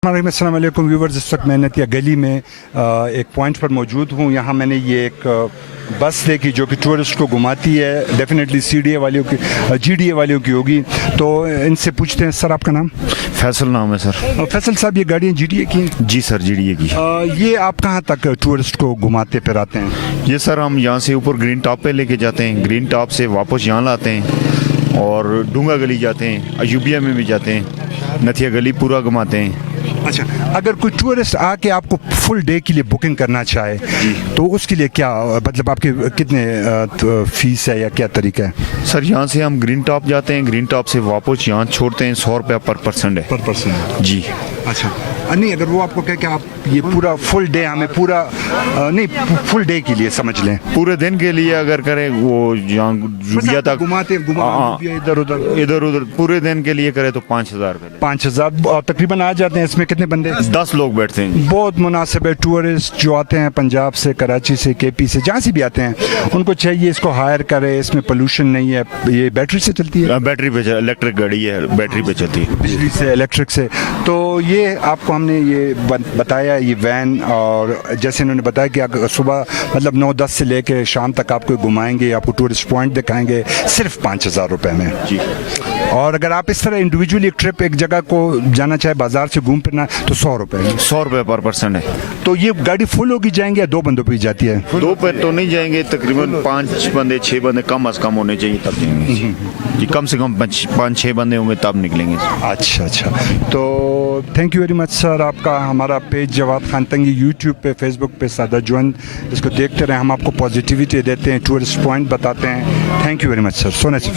अस्सलाम वालेकुम व्यूवर्स, इस वक्त मैं नतिया गली में एक पॉइंट पर मौजूद हूँ। यहाँ मैंने ये एक बस देखी जो कि टूरिस्ट को घुमाती है। डेफिनेटली CDA वालों की GDA वालों की होगी, तो इनसे पूछते हैं। सर, आपका नाम? फैसल नाम है सर। फैसल साहब, ये गाड़ियाँ GDA की हैं? जी सर, GDA की। ये आप कहाँ तक टूरिस्ट को घुमाते फिराते हैं? ये सर हम यहाँ से ऊपर ग्रीन टॉप पे लेके जाते हैं, ग्रीन टॉप से वापस यहाँ लाते हैं और डूंगा गली जाते हैं, अयूबिया में भी जाते हैं, नथिया गली पूरा घुमाते हैं। अच्छा, अगर कोई टूरिस्ट आके आपको फुल डे के लिए बुकिंग करना चाहे तो उसके लिए क्या, मतलब आपके कितने फीस है या क्या तरीका है? सर यहाँ से हम ग्रीन टॉप जाते हैं, ग्रीन टॉप से वापस यहाँ छोड़ते हैं। 100 रुपया पर पर्सन है। पर पर्सन? जी। अच्छा, नहीं, अगर वो आपको कहे कि आप ये पूरा फुल डे हमें पूरा नहीं, फुल डे के लिए समझ लें, पूरे दिन के लिए अगर करें वो यहाँ जुबिया तक घुमाते इधर उधर पूरे दिन के लिए करे तो 5,000 रुपये। 5,000 तकरीबन आ जाते हैं। इसमें कितने बंदे? 10 लोग बैठते हैं। बहुत मुनासिब है। टूरिस्ट जो आते हैं पंजाब से, कराची से, KP से, जहाँ से भी आते हैं, उनको चाहिए इसको हायर करे। इसमें पोल्यूशन नहीं है। ये बैटरी से चलती है? बैटरी पे, इलेक्ट्रिक गाड़ी है, बैटरी पे चलती है, बिजली से, इलेक्ट्रिक से। तो ये आपको हमने ये बताया, ये वैन, और जैसे इन्होंने बताया कि अगर सुबह मतलब 9-10 से लेके शाम तक आपको घुमाएंगे, आपको टूरिस्ट पॉइंट दिखाएंगे सिर्फ 5,000 रुपये में। जी। और अगर आप इस तरह इंडिविजुअली एक ट्रिप एक जगह को जाना चाहे, बाजार से घूम फिरना, तो 100 रुपये। 100 रुपये पर पर्सन है। तो ये गाड़ी फुल होगी जाएंगे या 2 बंदों पे ही जाती है? 2 पे तो नहीं जाएंगे, तकरीबन 5 बंदे 6 बंदे कम अज कम होने चाहिए तब जाएंगे जी। कम से कम 5-6 बंदे होंगे तब निकलेंगे। अच्छा, तो thank you very much sir. आपका हमारा पेज जवाद खान तंगी यूट्यूब पे, फेसबुक पे सादा जुअन, इसको देखते रहें। हम आपको पॉजिटिविटी देते हैं, टूरिस्ट पॉइंट बताते हैं। Thank you very much sir. सोने से